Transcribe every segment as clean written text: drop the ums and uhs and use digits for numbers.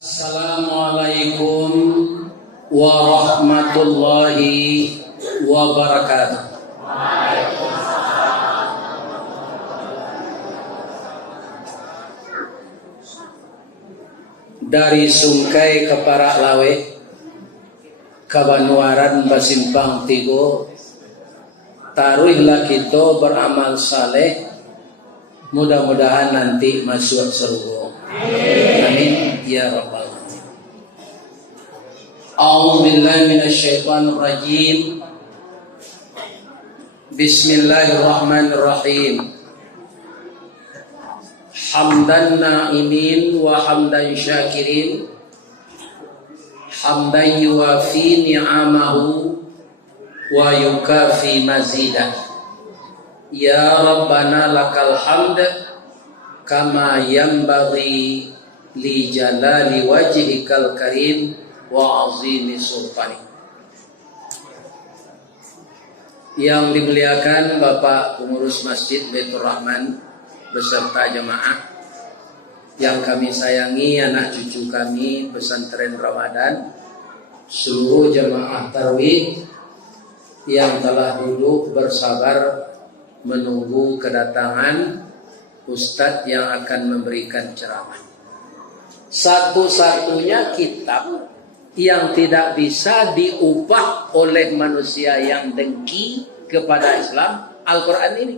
Assalamualaikum warahmatullahi wabarakatuh. Dari Sungkai ke Parak Lawe, Kabanuaran Basimpang Tigo, taruhlah kita beramal saleh, mudah-mudahan nanti masuk surga. Amin ya rabbal alamin. A'udzu billahi minasyaitonir rajim. Bismillahirrahmanirrahim. Hamdan na'imin wa hamdan syakirin, hamdan yuwafi ni'amahu wa yukafi mazidah. Ya Rabbana lakal hamd kama yanbaghi li jalali wajhikal karim wa azimi sultani. Yang dimuliakan Bapak Pengurus Masjid Baitur Rahman beserta jemaah, yang kami sayangi anak cucu kami pesantren Ramadan, seluruh jemaah Tarwih yang telah duduk bersabar menunggu kedatangan Ustadz yang akan memberikan ceramah. Satu-satunya kitab yang tidak bisa diubah oleh manusia yang dengki kepada Islam, Al-Quran ini.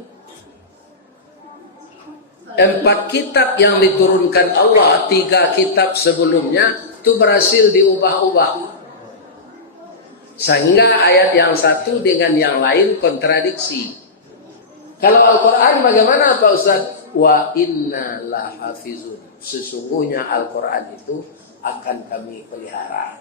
4 kitab yang diturunkan Allah, 3 kitab sebelumnya itu berhasil diubah-ubah, sehingga ayat yang satu dengan yang lain kontradiksi. Kalau Al-Quran bagaimana Pak Ustaz? Wa inna la hafizun. Sesungguhnya Al-Quran itu akan kami pelihara.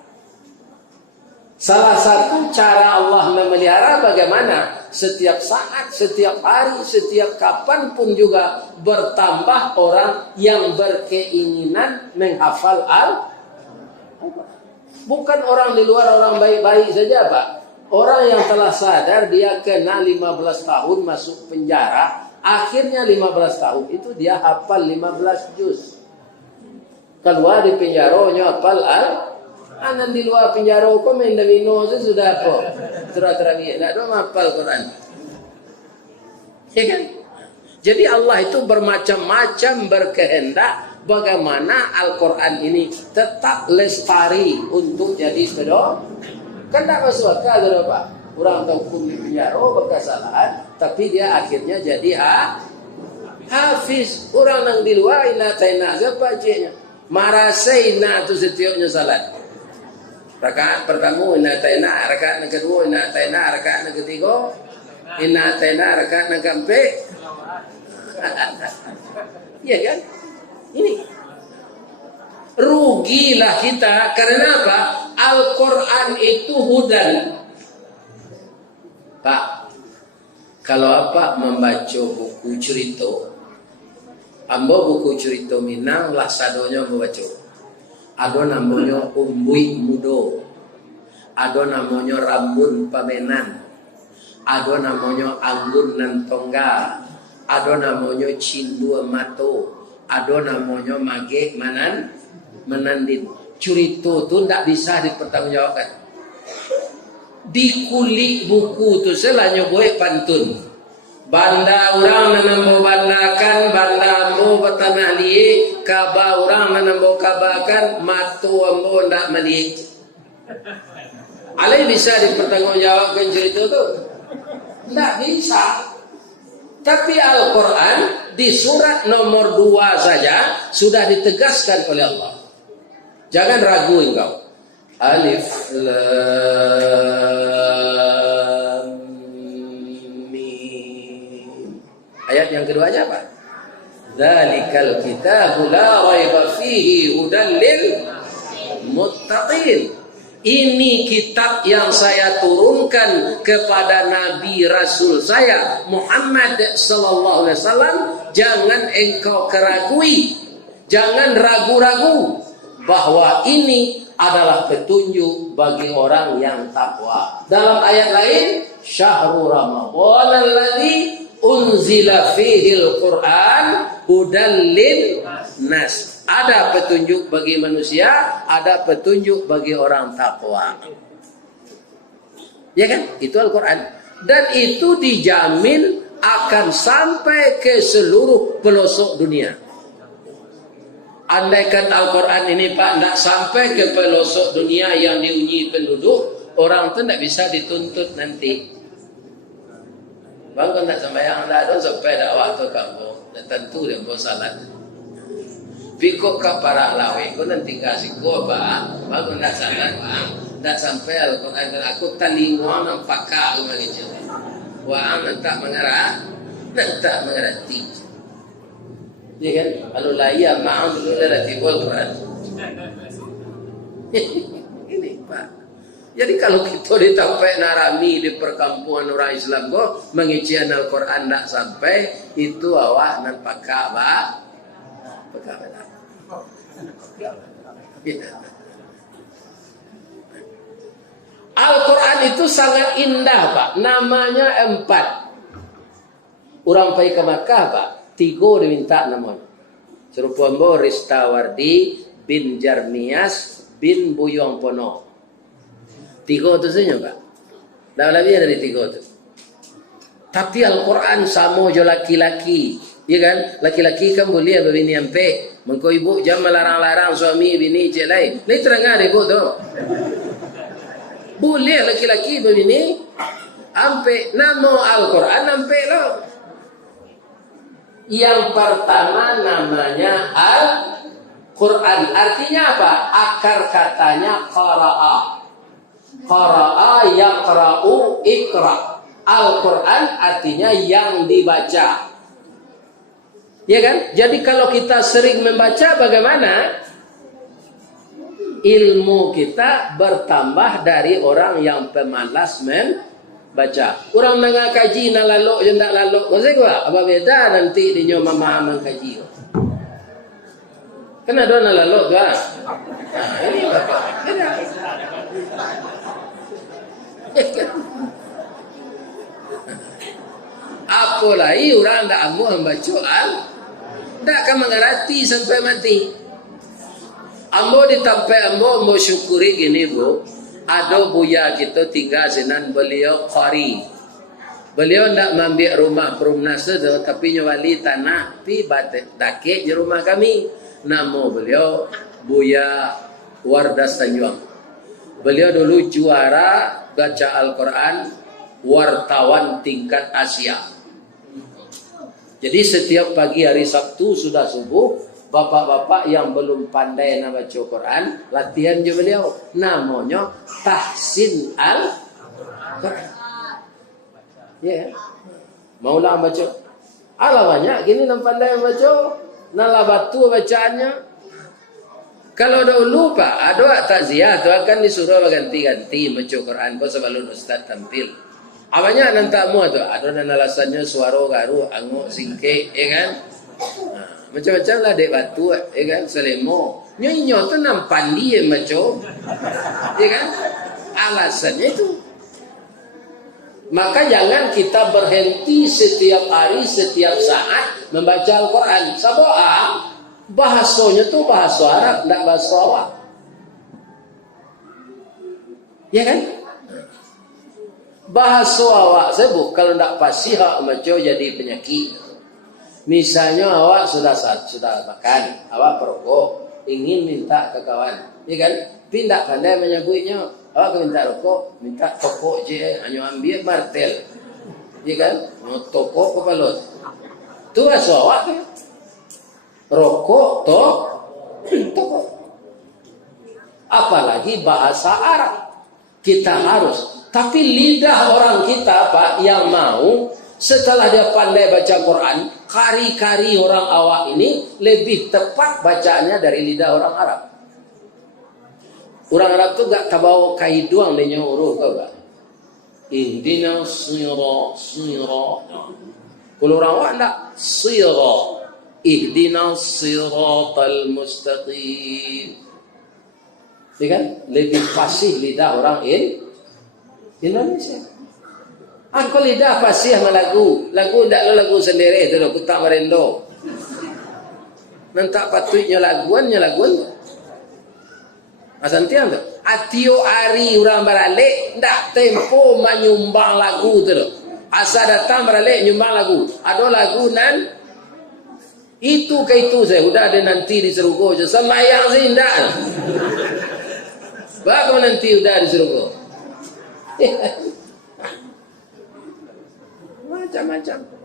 Salah satu cara Allah memelihara bagaimana? Setiap saat, setiap hari, setiap kapan pun juga bertambah orang yang berkeinginan menghafal Al-Quran. Bukan orang di luar, orang baik-baik saja Pak. Orang yang telah sadar dia kena 15 tahun masuk penjara, akhirnya 15 tahun itu dia hafal 15 juz. Keluar di penjara hafal Anan di luar penjara kok main domino sudah apa? Terang-terang nak do hafal Quran. Ya kan? Jadi Allah itu bermacam-macam berkehendak bagaimana Al-Quran ini tetap lestari untuk jadi pedok. Kan tak masuk akal sudah Pak. Orang hukum di penjara berkesalahan, tapi dia akhirnya jadi hafiz. Orang yang di luar ina taina apa bacanya? Marasai na tu setiapnya salat. Rakaat pertama ina taina, rakaat kedua ina taina, rakaat ketiga ina taina, rakaat keempat. Iya kan? Ini rugilah kita. Karena apa? Al-Quran itu hudan. Pak, kalau apa membaca buku cerita, ambo buku cerita Minang lah sadonya membaca. Ada namanya Umbui Mudo, ada namanya Rambun Pamenan, ada namanya Anggun Nantongga, ada namanya Cindu Mato, ada namanya Mage Menandin. Cerita itu tidak bisa dipertanggungjawabkan. Di kulit buku itu selanya boleh pantun. Banda orang nanambo bandakan, banda ambo bertanah liye, kaba orang nanambo kabakan, matu ambo ndak meliye. Alai bisa dipertanggungjawabkan cerita itu? Tidak bisa. Tapi Al-Quran di surat nomor 2 saja sudah ditegaskan oleh Allah. Jangan ragu engkau. Alif Lam Mim. Ayat yang kedua aja Pak. Dzalikal kitabu la raiba fihi hudan lil muttaqin. Ini kitab yang saya turunkan kepada Nabi Rasul saya Muhammad sallallahu alaihi wasallam. Jangan engkau keragui, jangan ragu-ragu bahwa ini adalah petunjuk bagi orang yang takwa. Dalam ayat lain, syahrul ramadhan alladzi unzila fihil Quran hudan lin nas. Ada petunjuk bagi manusia, ada petunjuk bagi orang takwa. Ya kan? Itu Al-Quran. Dan itu dijamin akan sampai ke seluruh pelosok dunia. Andaikan Al-Quran ini Pak tidak sampai ke pelosok dunia yang dihuni penduduk, orang itu tidak bisa dituntut nanti. Bang kau nak sembahyang dah dong sampai dakwah tu kampung, tentu dia mau salat. Bikok kapara lawe, kau nanti kasih kau apa? Bang kau nak salat, bang. Tak sampai Al-Quran dan aku talinguan nampak kau begitu. Wah, tak mengarah, tak mengerti. Ya kan? Kalau layak maaf dulu dah timbul Quran. Ini Pak. Jadi kalau kita ditampai narami di perkampungan orang Islam kok mengician Al-Quran tak sampai, itu awak nampak Ka'bah. Bekabah. Al-Quran itu sangat indah Pak. Namanya 4. Orang pergi ke Makkah Pak, 3 diminta namanya. Serupa Boris Tawardi bin Jarmias bin Buyong Pono. 3 itu saja Pak. Tak lebih dari 3 itu. Tapi Al-Quran sama je laki-laki. Ya kan? Laki-laki kan boleh berbini ampe. Mengko ibu jangan melarang-larang suami bini cik lain. Ini terang ada ibu tu. Boleh laki-laki berbini ampe. Nama Al-Quran ampe lah. Yang pertama namanya Al-Quran. Artinya apa? Akar katanya qara'a. Qara'a yaqra'u ikra. Al-Quran artinya yang dibaca. Ya kan? Jadi kalau kita sering membaca bagaimana? Ilmu kita bertambah dari orang yang pemalas membaca. Orang nengah kaji nak lalu je nak lalu. Maksudnya apa? Apa beda nanti dia memahami kaji. Kan ada nak lalu kan? Nah, ini apa? Beda. Apalagi orang tak amu membaca tak akan mengerti sampai mati. Ambo ditampai ambo syukuri gini bu. Ada buya kita tinggal sinan beliau qari. Beliau tak ambil rumah perumnas tu, tapi nyawali tanah pi batik dake di rumah kami. Nama beliau Buya Wardas Tanjuang. Beliau dulu juara baca Al-Quran wartawan tingkat Asia. Jadi setiap pagi hari Sabtu sudah subuh, bapak-bapak yang belum pandai nak baca Quran, latihan je beliau. Namanya Tahsin Al-Quran. Ya. Maulah baca. Alah banyak gini nak pandai baca. Nalah batu bacaannya. Kalau dahulu Pak, ada takziah tu akan disuruh ganti-ganti baca Quran pas sebelum ustaz tampil. Awalnya nanti mu tu ada dan alasannya suara garu, anguk, singkek, ya kan? Nah, macam-macam lah dek batu, ya kan? Selemo. Nyonya tu nampan dia macam, ya kan? Alasannya itu. Maka jangan kita berhenti setiap hari, setiap saat membaca Al-Quran. Sebab bahasanya tu bahasa Arab, tidak bahasa awak. Ya kan? Bahasa awak sebut kalau tidak fasih macam jadi penyakit. Misalnya awak sudah makan, awak perokok, ingin minta ke kawan, ya kan? Pindah pandai menyebutnya, awak minta rokok, minta tokok je, hanya ambil martel, ya kan? Mau tokok kepala, tu bahasa awak tu. Rokok, tokok. Apalagi bahasa Arab, kita harus. Tapi lidah orang kita Pak yang mau setelah dia pandai baca Quran, kari-kari orang awak ini lebih tepat bacaannya dari lidah orang Arab. Orang Arab tu gak tahu kaiduang dia huruf kau Pak. Ihdinas sirata. Kalau orang awak tak sirata. Ihdinas siratal mustaqim. Ya kan? Lebih fasih lidah orang Indonesia. Aku lidah fasih sama lagu. Lagu tak lagu sendiri tu aku tak merendo. Nanti patutnya laguan. Asantian tu. Atio ari orang barale ndak tempo menyumbang lagu tu. Asa datang barale nyumbang lagu. Ada lagu nan itu ke itu saya udah ada nanti di Serugo je. Sembayang sih ndak. Bagus nanti udah di Serugo. Macam-macam.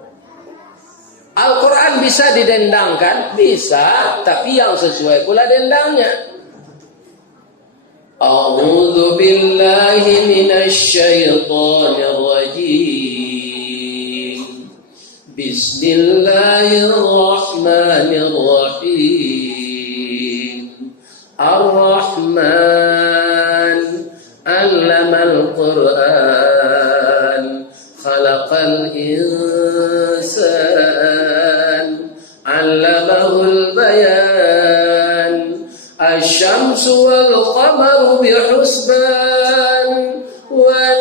Al-Quran bisa didendangkan? Bisa, tapi yang sesuai pula dendangnya. A'udzu billahi minasy syaithanir rajim. Bismillahirrahmanirrahim. Ar-Rahman 'allamal Qur'an. Khalaqal insan 'allamahul bayan. Asy-syamsu wal qamaru bihusban wan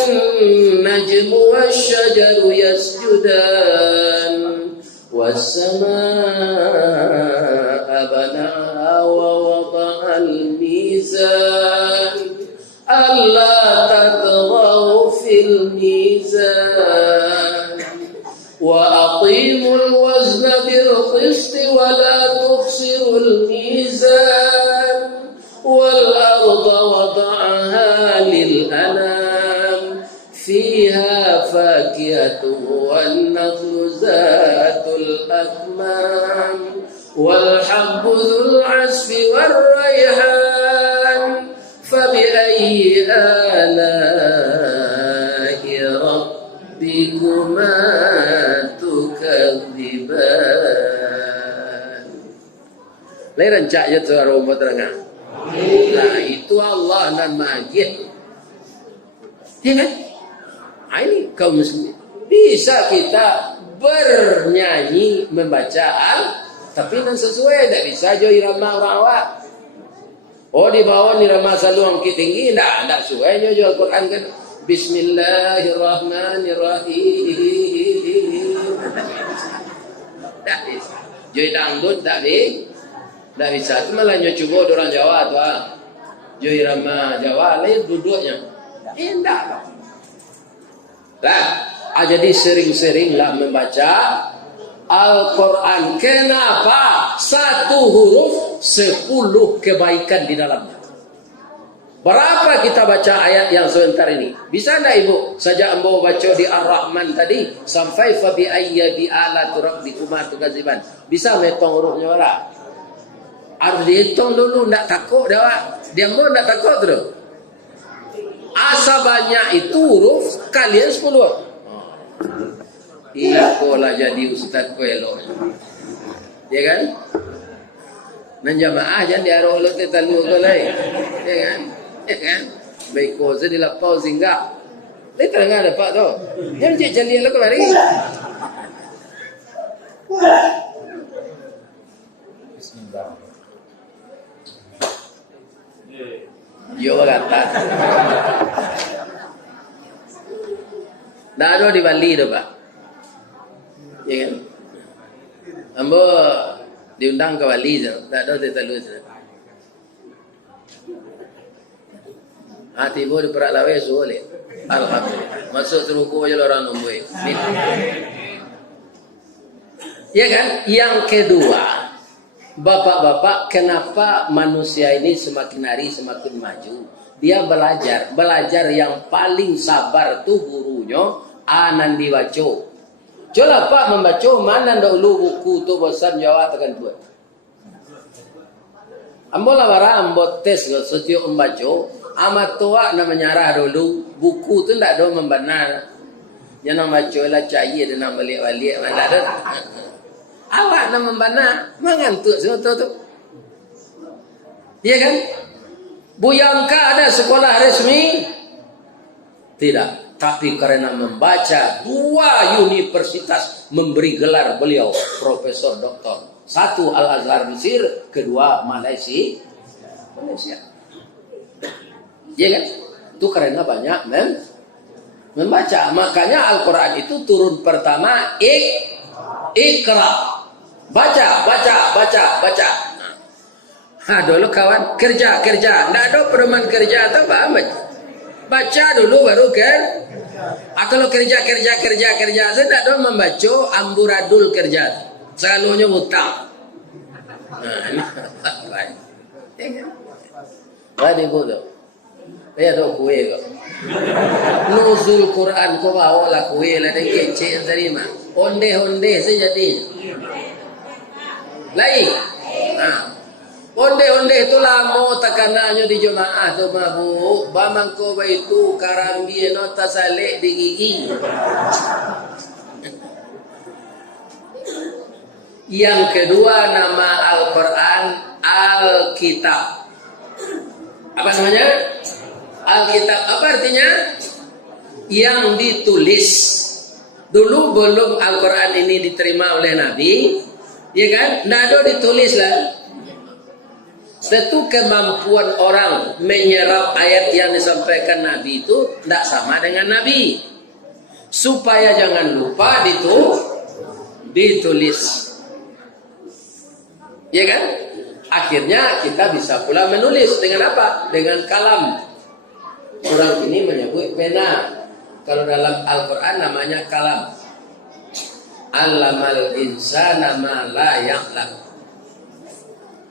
najmu wasy-syajaru yasjudan was samaa'a banaaha wa wada'al mizan alla tatghaw fil mizan wa aqimul wazna bil qisti wa la tukhsirul mizan wal arda wada'aha lil anam fiha fakihatun wan nakhlu zatul akmam wal habbu dzul 'asfi war rayhan fabi'ayyi ala'i rabbikuma tukadziban. Lain cak je tu aroma terangah. Nah itu Allah dan magih. Ya kan? Ini kaum muslimin. Bisa kita bernyanyi membaca tapi nan sesuai, tak bisa jo irama orang awak. Oh di bawah irama saluang tinggi, tak sesuai jo Al-Quran kan. Bismillahirrahmanirrahim. Tak bisa. Jo dangdut tak bisa. Tak bisa. Itu malah coba orang Jawa tu jo irama Jawa lain duduknya. Indah. Jadi sering-seringlah membaca Al-Quran. Kenapa? 1 huruf 10 kebaikan di dalamnya. Berapa kita baca ayat yang sebentar ini? Bisa enggak ibu? Saja ambo baca di Ar-Rahman tadi sampai fa bi ayyi alati rabbikuma tukadziban. Bisa menghitung hurufnya ora? Harus dihitung dulu, enggak takut dah. Dia mau enggak takut tu. Asa banyak itu huruf kalian 10. Ikolah jadi ustaz kuelo. Ya kan? Nan jamaah jangan diaruh lu tetalu ko lai. Ya kan? Ya kan? Baik ko se dilapau singgah. Lai terangah dapat tu. Jangan cik jali lu kemari. Bismillah. Yo kata. Dah ada di Bali tu Pak. Ya kan? Ambo diundang ke Bali tu. Tak ada di Teluk tu. Tiba di Perak Lawe boleh. Alhamdulillah. Masuk Seruku aja orang nomboi. Ya kan? Yang kedua, bapak-bapak, kenapa manusia ini semakin hari semakin maju? Dia belajar yang paling sabar tuh gurunya anan dibaca. Coba Pak membaca mana dahulu buku tu bosan Jawa tekan buat. Ambo lah bara ambo tes ke setiap membaca amat tua nak menyarah dulu buku tu ndak ada membenar. Jangan baca lah cair dan nak balik-balik mana ada. Awak nak membenar mengantuk semua tu. Iya kan? Buyangka ada sekolah resmi? Tidak. Tapi karena membaca 2 universitas memberi gelar beliau Profesor Doktor. 1 Al-Azhar Mesir, kedua Malaysia. Ya kan? Itu karena banyak membaca. Makanya Al-Quran itu turun pertama Iqra. baca. Dulu kawan kerja. Nggak ada perumahan kerja atau apa? Baca dulu baru kan. Kalau kerja. Saya tidak ada membaca amburadul kerja. Selalunya hutang. Ini apa? Bodoh. Saya ada kue kok. Nuzul Quran kau bawa lah kue lah dan kece yang terima. Onde sejati. Lain. Onde itu lama tekanannya di jemaah tu mahu. Bamangko itu karambi nota salik di gigi. Yang kedua nama Al-Quran Alkitab. Apa namanya? Alkitab. Apa artinya? Yang ditulis. Dulu belum Al-Quran ini diterima oleh Nabi, ya kan? Nggak ada ditulis lah. Tentu kemampuan orang menyerap ayat yang disampaikan Nabi itu tidak sama dengan Nabi. Supaya jangan lupa ditulis. Ya kan? Akhirnya kita bisa pula menulis dengan apa? Dengan kalam. Orang ini menyebut pena. Kalau dalam Al-Quran namanya kalam. Allamal insana ma la ya'lam.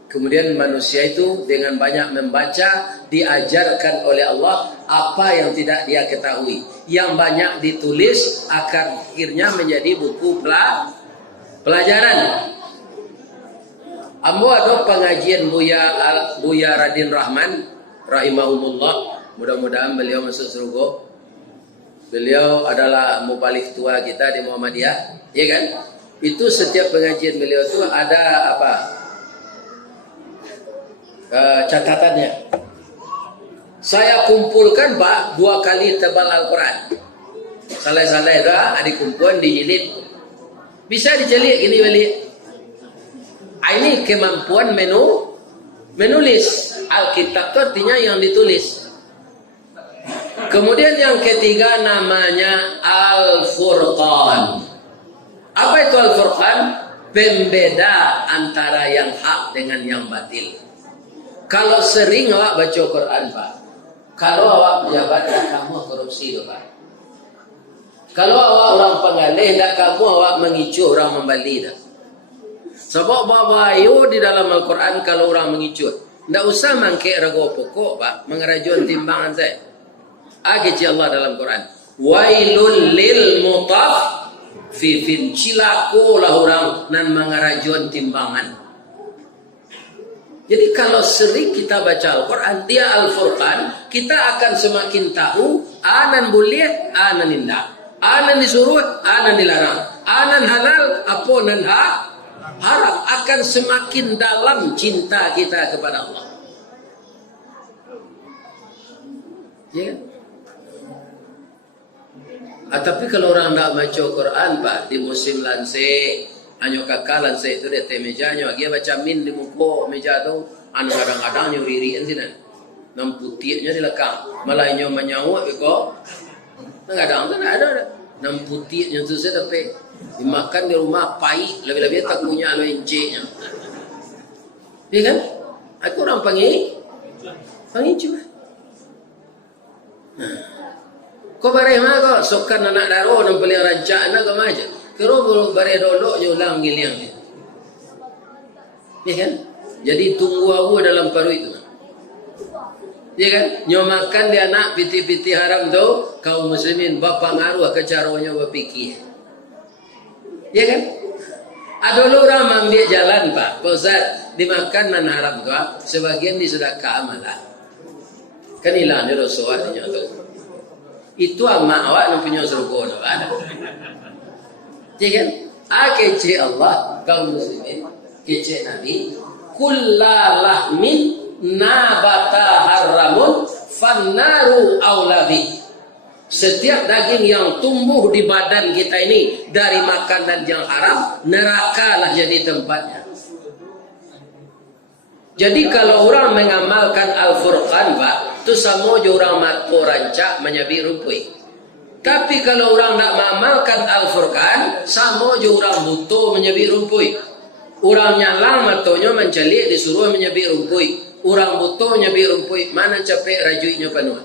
Kemudian manusia itu dengan banyak membaca diajarkan oleh Allah apa yang tidak dia ketahui. Yang banyak ditulis akhirnya menjadi buku pelajaran. Ambo ada pengajian Buya Radin Rahman rahimahumullah. Mudah-mudahan beliau masuk surga. Beliau adalah mubalik tua kita di Muhammadiyah, ya kan? Itu setiap pengajian beliau itu ada apa? Catatannya. Saya kumpulkan 2 kali tebal Al-Quran. Salah-salah itu dikumpulkan dijilid. Bisa dijilid gini balik. Ini kemampuan menulis. Alkitab itu artinya yang ditulis. Kemudian yang ketiga namanya Al-Furqan. Apa itu Al-Furqan? Pembeda antara yang hak dengan yang batil. Kalau sering awak baca Quran, Pak. Kalau awak pejabat, tak kamu korupsi, Pak. Kalau awak orang pengalih, tak kamu awak mengicu orang membali, dah. Sebab bahayu di dalam Al-Quran kalau orang mengicut. Tidak usah mangkek rego pokok, Pak. Mengerajuan timbangan saya. Kecil Allah dalam Quran. Wailul lil mutaffifin. Cilakulah orang nan mengerajuan timbangan. Jadi kalau sering kita baca Al-Quran, dia Al-Furqan, kita akan semakin tahu anan boleh, anan indah. Anan disuruh, anan dilarang. Anan halal, apa nan haram. Akan semakin dalam cinta kita kepada Allah. Ya kan? Tapi kalau orang tidak baca Quran, Pak, di musim lanse, hanya kakak lanse itu dia mejanya, dia baca min di muka meja tu, kadang-kadang nyuririan sih nan, nam putihnya di lekang, malah nyo menyawak beko, kadang tu ada, nam putihnya tu saya tapi dimakan di rumah pahit, lebih-lebih tak punya alo enciknya, ya kan? Aku orang panggil cuma. Kau bareh mana kau? Sokan anak daro dan paling rancak anak kau macam. Kau bareh dolok je ulang giliang ni. Ya kan? Jadi tunggu aku dalam paru itu. Ya kan? Nyo makan dia anak piti-piti haram tu, kaum muslimin bapa ngaruh ke caranya berfikir. Ya kan? Ada orang ambil jalan, Pak. Pak Ustaz, dimakan nan haram tu, sebagian disedekah amalah. Kan hilang dia Rasulullah tu. Itu amak awak yang punya surga tu ada. Ya kan? Kece Allah kaum muslimin, kece Nabi, kullalahmin nabata haramun fannaru aulabi. Setiap daging yang tumbuh di badan kita ini dari makanan yang haram, neraka lah jadi tempatnya. Jadi kalau orang mengamalkan Al-Furqan, Pak, itu sama je orang matko rancak menyabik rumpui. Tapi kalau orang nak mengamalkan Al-Furqan, sama je orang butuh menyabik rumpui. Orang nyalang matonya mencalik disuruh menyebik rumpui. Orang butuh nyebik rumpui. Mana capek rajuinya penuh.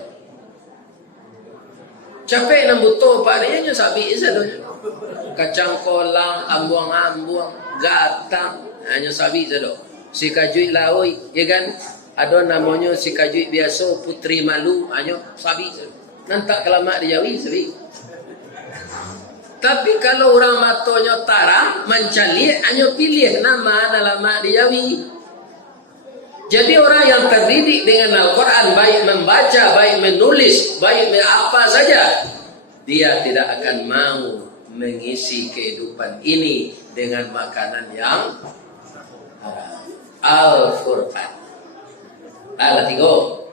Capek nak butuh pak dia nya sabik sadonya. Kacang kolang, ambuang-ambuang, gatang, hanya sabik sado. Si kajui laoi, ya kan? Ada namanya si kajui biasa putri malu, hanya sabik sado. Nantak kelamak di Jawi sabik. Tapi kalau orang matonya tarang, mencalik, hanya pilih nama lama di Jawi. Jadi orang yang terdidik dengan Al-Quran, baik membaca, baik menulis, baik apa saja, dia tidak akan mau mengisi kehidupan ini dengan makanan yang haram. Al-Quran. Al-Tigo.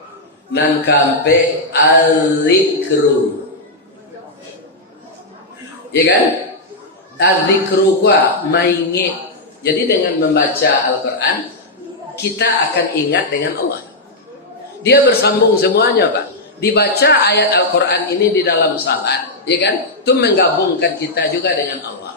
Nan kampe al-zikru. Ya kan? Al-zikru kuah mainge. Jadi dengan membaca Al-Quran, kita akan ingat dengan Allah. Dia bersambung semuanya, Pak. Dibaca ayat Al-Quran ini di dalam salat, ya kan? Itu menggabungkan kita juga dengan Allah.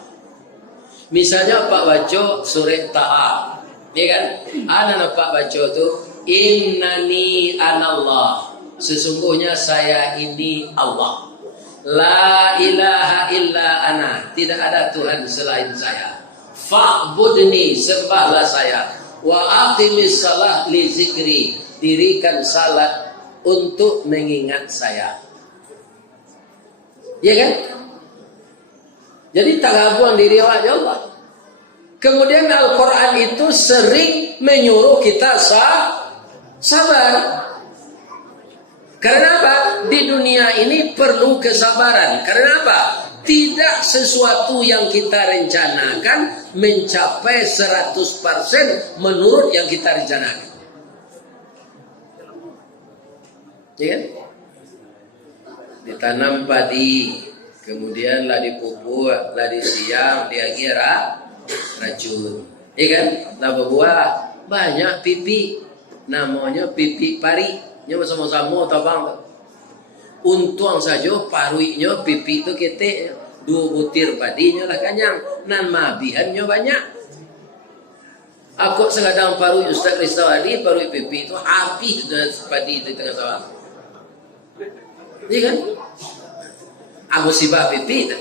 Misalnya Pak baca surat Taha, ya kan? Ada Pak baca tu, innani anallah. Sesungguhnya saya ini Allah. La ilaha illa ana. Tidak ada Tuhan selain saya. Fa'budni, sembahlah saya. Wa aqimis salah li zikri, dirikan salat untuk mengingat saya. Ya kan? Jadi tagabuan diri Allah. Kemudian Al-Quran itu sering menyuruh kita sabar. Karena apa? Di dunia ini perlu kesabaran. Karena apa? Tidak sesuatu yang kita rencanakan mencapai 100% menurut yang kita rencanakan. Ya kan? Ditanam padi, kemudian lah dipupuk, lah disiam, dia kira racun. Ya kan? Lah berbuah banyak pipi, namanya pipi pari. Nya sama-sama tabang. Untung saja paruinya pipi itu ketek. 2 butir padinya lah kanyang. Nan mabihannya banyak. Aku segadang parui Ustaz Rizawadi, parui pipi itu habis padi di tengah sawah. Iya kan? Aku sibah pipi.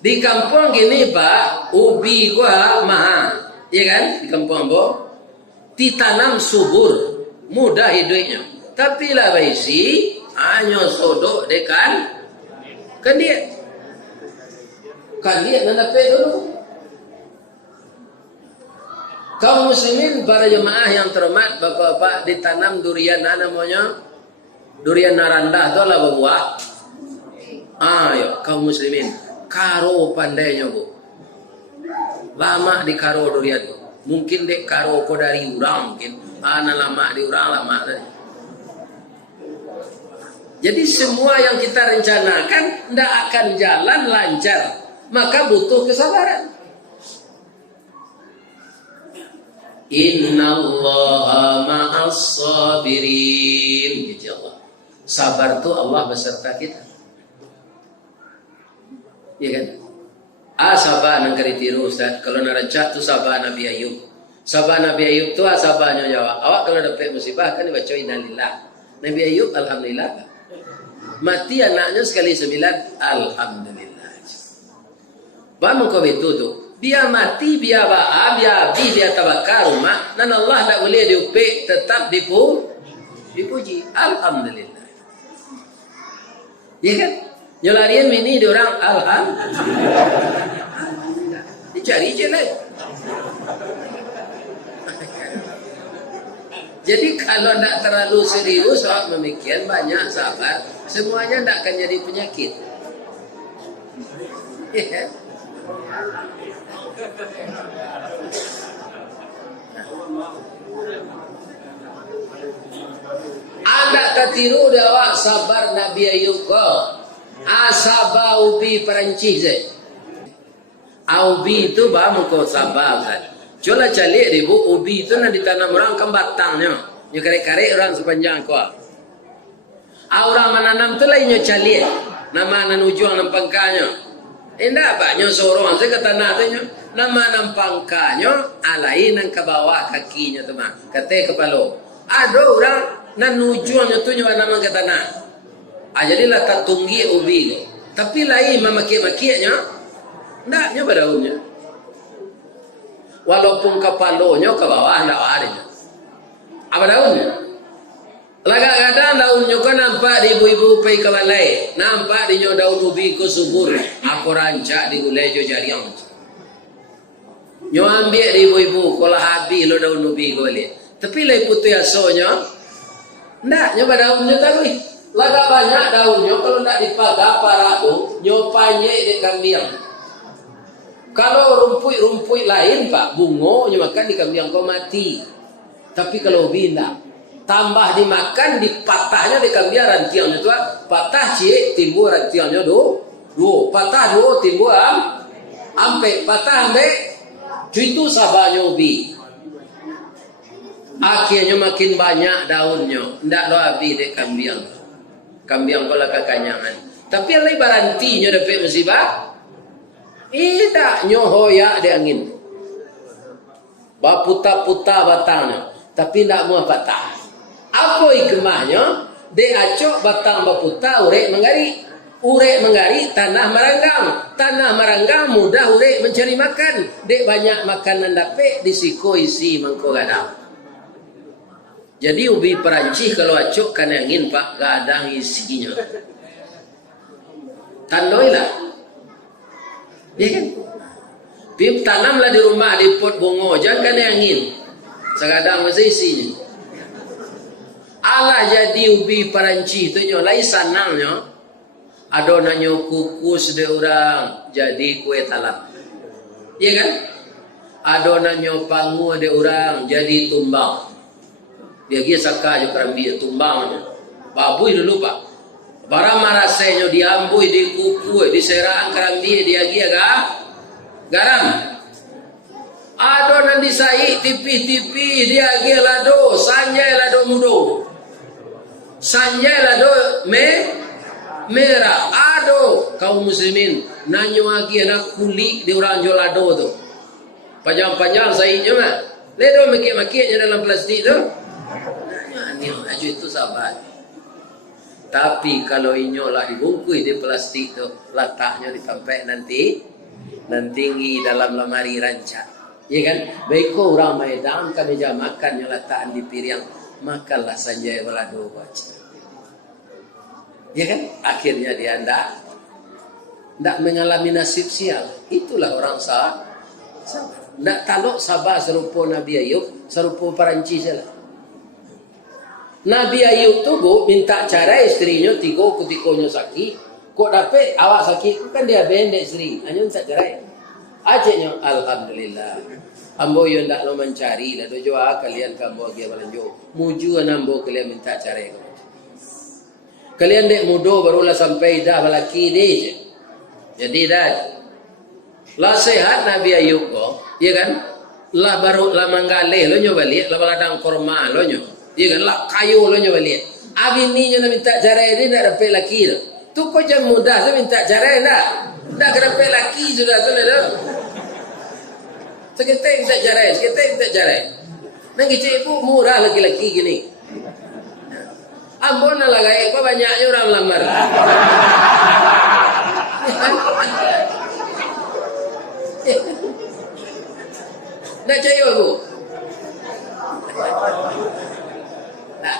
Di kampung gini Pak, ubi gua mahal. Iya kan? Di kampung Ambo. Ditanam subur. Mudah hidupnya. Tapi lah baisi, hanya sodok dekan. Kan dia nandape dulu. Kaum muslimin, para jemaah yang terhormat, bapak-bapak, ditanam durian namanya durian naranda itu lah berbuah. Ayo kaum muslimin, karo pandainya bu. Lama di karo durian. Mungkin dek karo ko dari urang mungkin. Lama di urang lama tadi. Jadi semua yang kita rencanakan tidak akan jalan lancar. Maka butuh kesabaran. Innallaha ma'as sabirin. Gitu Allah. Sabar itu Allah beserta kita. Iya kan? Sabar nang keritiru Ustaz. Kalau narancak tu sabar Nabi Ayub. Sabar Nabi Ayub tu sabarnya jawab. Awak kalau dapat musibah kan dibaca innalillah. Nabi Ayub alhamdulillah. Mati anaknya sekali 9, alhamdulillah. Bamu kau itu tu. Biar mati, biar ba'a, biar habis, biar tabakar rumah. Dan Allah tak boleh diupik, tetap dipuji. Alhamdulillah. Ya kan? Nyolarian ini diorang alhamdulillah. Dicari je lah. Jadi kalau tidak terlalu serius soal memikirkan banyak sabar, semuanya tidak akan jadi penyakit. Ya. Anda ketiru awak sabar Nabi Ayub kau. Asaba ubi Perancis je. Ubi itu bamu kau sabar kan. Coba calik ribu ubi itu nak ditanam orang kan batangnya. Nya karek-karek orang sepanjang kau. Orang menanam tu lainnya calik. Nama nan ujung nan pangkanya. Indah banyak seorang saya kata nak tu nya. nama nampangkanyo alai nang ke bawah kakinya tu mah. Kata kepala. Ada orang nan nujuannya tu nyawa nama ke tanah. Jadilah tak tunggi ubi. Tapi lain memaki-makinya, ndak nyoba daunnya. Walaupun kepalanya ke bawah ndak ada. Apa daunnya? Lagak kadang daunnya kan nampak di ibu-ibu pai ke balai, nampak di daun ubi ke subur, aku rancak di gulai jo jariang. Nyo ambil di ibu-ibu kalau habis lo daun ubi ke balai. Tapi lai putih asonya, ndak nyoba daunnya tapi lagak banyak daunnya kalau ndak dipakai para tu, nyo panyek di kambing. Kalau rumput lain pak bungo nyo makan di kambing kau mati. Tapi kalau ubi ndak, tambah dimakan dipatahnya di kambing rantiangnya tu patah cik timbul rantiangnya do patah do timbul ampe patah ampe itu sabarnya ubi. Akhirnya makin banyak daunnya, ndak lo habis di kambing pola kekanyangan. Tapi yang lain barantinya dapat musibah, tidak nyohoya di angin, baputa-puta batangnya, tapi ndak mau patah. Apa hikmahnya? De acok batang baputa urek menggari tanah maranggang mudah urek mencari makan. Dek banyak makanan dapat disiko isi mangko gadang. Jadi ubi Perancis kalau acok kan angin pak gadang isinya. Tandoilah, ya kan? Pip tanamlah di rumah di pot bungo jangan angin. Segadang masih isinya. Allah jadi ubi Perancis tu nyo lai sanangnya adonannya kukus de orang jadi kue talam. Iya kan? Adonannya pangu de orang jadi tumbang. Dia gia saka jo kerambi tumbangnya. Babui dulu pak. Barang marasenyo diambui di kuku di seraan kerambi dia gia garam. Adonan disai tipi-tipi dia gia lado sanjay lado mudo. Sanjay lado merah. Ado kaum muslimin nanyo lagi anak kulit di orang jolado tu. Panjang-panjang sainnya mah. Ledo makik-makiknya dalam plastik tu. Nanyo aja itu sahabat. Tapi kalau inyo lah dibungkus di plastik tu, letaknya disampai nanti tinggi dalam lemari rancak. Ya kan? Baik kau orang Medan ke meja makan yang letakkan di piring, makanlah sanjay balado baca. Ya kan? Akhirnya dia ndak mengalami nasib sial. Itulah orang sabar. Ndak talok sabar serupa Nabi Ayub, serupa Perancis lah. Nabi Ayub tu minta cara istrinya tiga kutikonya sakit. Kok dapat awak sakit kan dia bendek istri. Hanya minta cara. Ajaknya alhamdulillah. Ambo yo ndak lo mencari lah dojo kalian kambo agi balanjo. Muju nambo kalian minta cara. Kalian dek mudo barulah sampai dah balaki deh. Jadi dah. Lah sehat Nabi Ayub ko, ya kan? Lah baru lah manggale lo nyoba lihat lah baladang korma lo nyoba. Ya kan lah kayu lo nyoba lihat. Abi ni nya minta cara ini nak dapat laki tu. Tu kau jam mudah tu minta cara nak. Nak dapat laki sudah tu dah. Sekitar minta cara. Nang ibu murah laki-laki gini. Ambon lah gaya kau banyaknya orang lamar. Nak cari aku. Nah,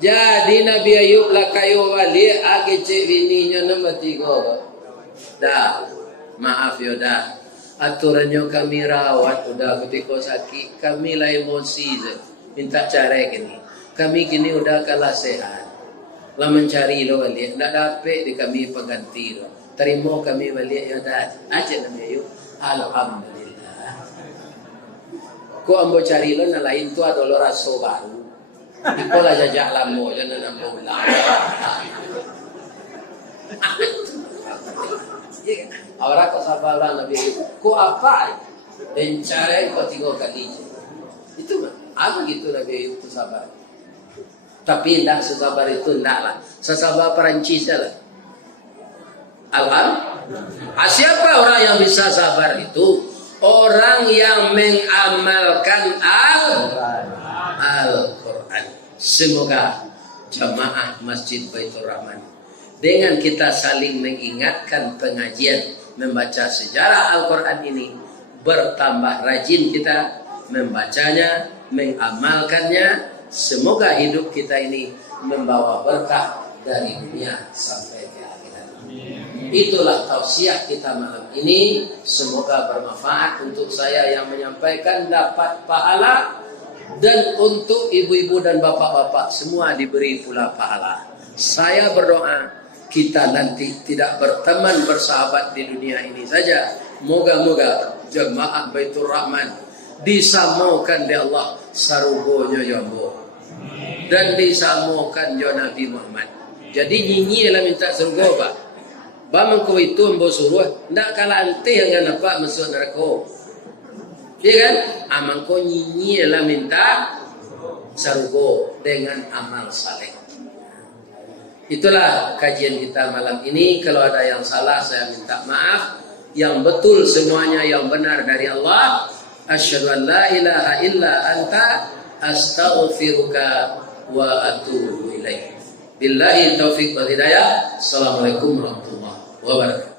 jadi Nabi Ayub lah kayu balik agi cik bininya nombor 3. Dah, maaf yo dah. Aturannya kami rawat udah ketika sakit, kami lah emosi je. Minta cara kini. Kami kini udah kalah sehat. Lah mencari lo balik, tak dapat di kami pengganti lo. Terima kami balik yo dah. Acik Nabi Ayub, alhamdulillah. Ko ambo cari lo na lain tu ada lo raso baru. Iko lah jajak lamo jangan ambo ulang. Orang kok sabar orang Nabi ko apa? Mencari ko 3 kali. Itu mah. Apa gitu Nabi itu sabar. Tapi tidak sesabar itu tidaklah. Sesabar Perancis lah. Alhamdulillah. Siapa orang yang bisa sabar itu? orang yang mengamalkan Al-Quran. Semoga jamaah Masjid Baitur Rahman dengan kita saling mengingatkan pengajian membaca sejarah Al-Quran ini, bertambah rajin kita membacanya, mengamalkannya. Semoga hidup kita ini membawa berkah dari dunia sampai ke akhirat. Itulah tausiah kita malam ini. Semoga bermanfaat untuk saya yang menyampaikan, dapat pahala, dan untuk ibu-ibu dan bapak-bapak semua diberi pula pahala. Saya berdoa kita nanti tidak berteman bersahabat di dunia ini saja. Moga-moga jemaah Baitur Rahman disamukan di Allah sarugonya jambo dan disamukan jo Nabi Muhammad. Jadi nyinyi lah minta surga pak. Bang kau itu ambo suruh ndak kalah antih dengan apa masuk neraka. Iya kan? Amang kau nyinyi lah minta surga dengan amal saleh. Itulah kajian kita malam ini. Kalau ada yang salah saya minta maaf. Yang betul semuanya yang benar dari Allah. Asyhadu an la ilaha illa anta astaghfiruka wa atubu ilaik. Billahi taufiq wal hidayah. Assalamualaikum warahmatullahi wabarakatuh.